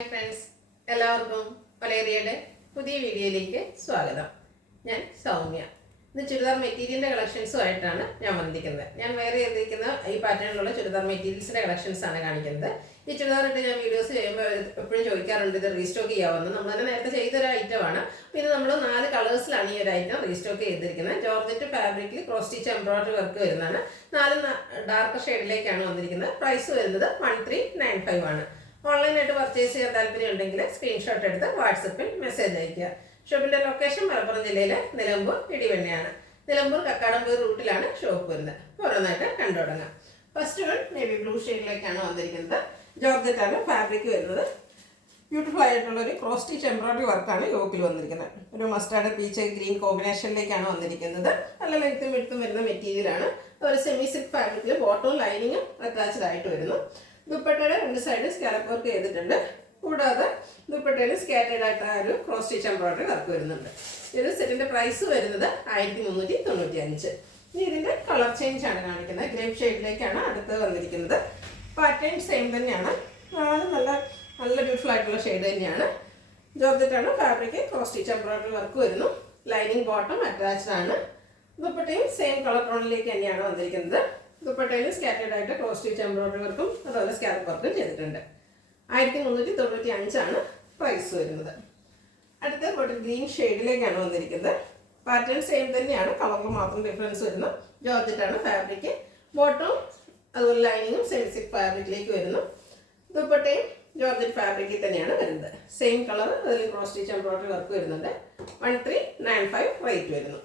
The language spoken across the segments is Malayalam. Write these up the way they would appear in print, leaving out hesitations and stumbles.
ഹായ് ഫ്രണ്ട്സ്, എല്ലാവർക്കും വലേറിയയുടെ പുതിയ വീഡിയോയിലേക്ക് സ്വാഗതം. ഞാൻ സൗമ്യ. ഇന്ന് ചുരിദാർ മെറ്റീരിയലിൻ്റെ കളക്ഷൻസുമായിട്ടാണ് ഞാൻ വന്നിരിക്കുന്നത്. ഞാൻ വേറെ ചെയ്തിരിക്കുന്ന ഈ പാറ്റേണിലുള്ള ചുരിദാർ മെറ്റീരിയൽസിൻ്റെ കളക്ഷൻസാണ് കാണിക്കുന്നത്. ഈ ചുരിദാറിട്ട് ഞാൻ വീഡിയോസ് ചെയ്യുമ്പോൾ എപ്പോഴും ചോദിക്കാറുണ്ട് ഇത് റീസ്റ്റോക്ക് ചെയ്യാമെന്ന്. നമ്മൾ തന്നെ നേരത്തെ ചെയ്തൊരു ഐറ്റമാണ്. പിന്നെ നമ്മൾ 4 കളേഴ്സിലാണ് ഈ ഒരു ഐറ്റം റീസ്റ്റോക്ക് ചെയ്തിരിക്കുന്നത്. ജോർജറ്റ് ഫാബ്രിക്കിൽ ക്രോസ് സ്റ്റിച്ച് എംബ്രോയിഡറി വർക്ക് വരുന്നതാണ്. 4 ഡാർക്ക് ഷെയ്ഡിലേക്കാണ് വന്നിരിക്കുന്നത്. പ്രൈസ് വരുന്നത് 1395 ആണ്. ഓൺലൈനായിട്ട് പർച്ചേസ് ചെയ്യാൻ താല്പര്യം ഉണ്ടെങ്കിൽ സ്ക്രീൻഷോട്ട് എടുത്ത് വാട്സപ്പിൽ മെസ്സേജ് അയയ്ക്കുക. ഷോപ്പിൻ്റെ ലൊക്കേഷൻ മലപ്പുറം ജില്ലയിലെ നിലമ്പൂർ ഇടിവണ്ണയാണ്. നിലമ്പൂർ കക്കാടംപൂർ റൂട്ടിലാണ് ഷോപ്പ് വരുന്നത്. ഓരോന്നായിട്ട് കണ്ടു തുടങ്ങാം. ഫസ്റ്റ് വൺ നേവി ബ്ലൂ ഷെയ്ഡിലേക്കാണ് വന്നിരിക്കുന്നത്. ജോർജറ്റാണ് ഫാബ്രിക് വരുന്നത്. ബ്യൂട്ടിഫുൾ ആയിട്ടുള്ള ഒരു ക്രോസ് സ്റ്റിച്ച് എംബ്രോയിഡറി വർക്കാണ് യോക്കിൽ വന്നിരിക്കുന്നത്. ഒരു മസ്റ്റാർഡ് പീച്ച് ഗ്രീൻ കോമ്പിനേഷനിലേക്കാണ് വന്നിരിക്കുന്നത്. നല്ല ലെങ്ത്തും വിഡ്ത്തും വരുന്ന മെറ്റീരിയലാണ്. ഒരു സെമി സിൽക്ക് ഫാബ്രിക്കിൽ ബോട്ടവും ലൈനിങ്ങും അറ്റാച്ച്ഡ് ആയിട്ട് വരുന്നു. ദുപ്പട്ടയുടെ 2 സൈഡ് സ്കാലപ്പ് വർക്ക് ചെയ്തിട്ടുണ്ട്. കൂടാതെ ദുപ്പട്ടയിൽ സ്കാറ്റേഡ് ആയിട്ട് ഒരു ക്രോസ് സ്റ്റിച്ച് എംബ്രോയിഡറി വർക്ക് വരുന്നുണ്ട്. ഇത് സെറ്റിന്റെ പ്രൈസ് വരുന്നത് 1395. ഇനി ഇതിന്റെ കളർ ചേഞ്ച് ആണ് കാണിക്കുന്നത്. ഗ്രേപ്പ് ഷെയ്ഡിലേക്കാണ് അടുത്ത് വന്നിരിക്കുന്നത്. പാറ്റേൺ സെയിം തന്നെയാണ്. നല്ല ബ്യൂട്ടിഫുൾ ആയിട്ടുള്ള ഷെയ്ഡ് തന്നെയാണ്. ജോർജറ്റാണ് fabric. Cross stitch embroidery work വരുന്നു. ലൈനിങ് ബോട്ടം അറ്റാച്ച്ഡ് ആണ്. ദുപ്പട്ടയും സെയിം കളർ ടോണിലേക്ക് തന്നെയാണ് വന്നിരിക്കുന്നത്. ദുപ്പട്ടയിൽ സ്കാറ്റേഡ് ആയിട്ട് ക്രോസ് സ്റ്റിച്ച് എംബ്രോയിഡറി വർക്കും അതുപോലെ സ്കാലപ്പ് വർക്കും ചെയ്തിട്ടുണ്ട്. 1395 ആണ് പ്രൈസ് വരുന്നത്. അടുത്ത ബോട്ടിൽ ഗ്രീൻ ഷെയ്ഡിലേക്കാണ് വന്നിരിക്കുന്നത്. പാറ്റേൺ സെയിം തന്നെയാണ്, കളറിൽ മാത്രം ഡിഫറൻസ് വരുന്നു. ജോർജറ്റാണ് ഫാബ്രിക്. ബോട്ടവും അതുപോലെ ലൈനിങ്ങും സെമി സിൽക്ക് ഫാബ്രിക്കിലേക്ക് വരുന്നു. ദുപ്പട്ടയും ജോർജറ്റ് ഫാബ്രിക്കിൽ തന്നെയാണ് വരുന്നത്. സെയിം കളർ, അതിൽ ക്രോസ് സ്റ്റിച്ച് എംബ്രോയിഡറി വർക്ക് വരുന്നുണ്ട്. 1395 റേറ്റ് വരുന്നു.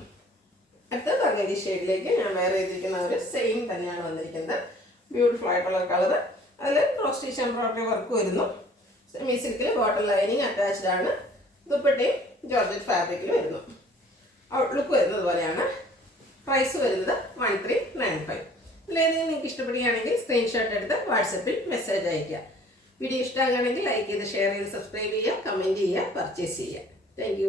അടുത്ത ബർഗണ്ടി ഷെയ്ഡിലേക്ക് ഞാൻ വേറെ ചെയ്തിരിക്കുന്ന ഒരു സെയിം തന്നെയാണ് വന്നിരിക്കുന്നത്. ബ്യൂട്ടിഫുൾ ആയിട്ടുള്ള കളർ, അതിൽ ക്രോസ് സ്റ്റിച്ച് എംബ്രോയിഡറി വർക്ക് വരുന്നു. സെമി സിൽക്കിൽ ബോട്ടൽ ലൈനിങ് അറ്റാച്ച്ഡ് ആണ്. ദുപ്പട്ടയും ജോർജറ്റ് ഫാബ്രിക്കിൽ വരുന്നു. ഔട്ട്ലുക്ക് വരുന്നത് പോലെയാണ്. പ്രൈസ് വരുന്നത് 1395. ഇതിലേതെങ്കിലും നിങ്ങൾക്ക് ഇഷ്ടപ്പെടുകയാണെങ്കിൽ സ്ക്രീൻഷോട്ട് എടുത്ത് വാട്സപ്പിൽ മെസ്സേജ് അയയ്ക്കുക. വീഡിയോ ഇഷ്ടമാകുകയാണെങ്കിൽ ലൈക്ക് ചെയ്ത് ഷെയർ ചെയ്ത് സബ്സ്ക്രൈബ് ചെയ്യുക, കമൻറ്റ് ചെയ്യുക, പർച്ചേസ് ചെയ്യുക. താങ്ക്